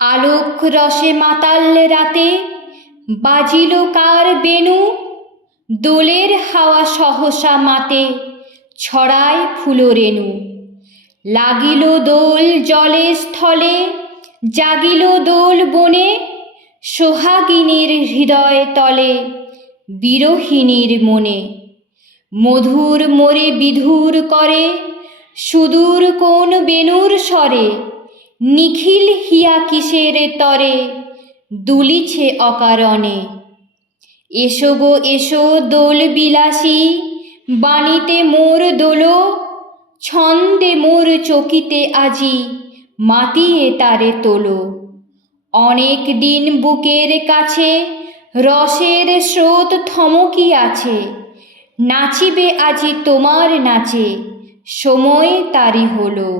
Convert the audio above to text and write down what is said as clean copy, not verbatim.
আলোক রসে মাতাল রাতে বাজিল কার বেণু, দোলের হাওয়া সহসা মাতে ছড়ায় ফুলরেণু। লাগিল দোল জলে স্থলে, জাগিল দোল বনে, সোহাগিনীর হৃদয় তলে বিরহিণীর মনে। মধুর মোরে বিধুর করে সুদূর কোন বেণুর স্বরে, নিখিল হিয়া কিসের তরে দুলিছে অকারণে। এসো গো এসো দোল বিলাসী, বাণীতে মোর দোলো, ছন্দে মোর চকিতে আজি মাতিয়ে তারে তোলো। অনেক দিন বুকের কাছে রসের স্রোত থমকি আছে, নাচিবে আজি তোমার নাচে সময় তারি হলো।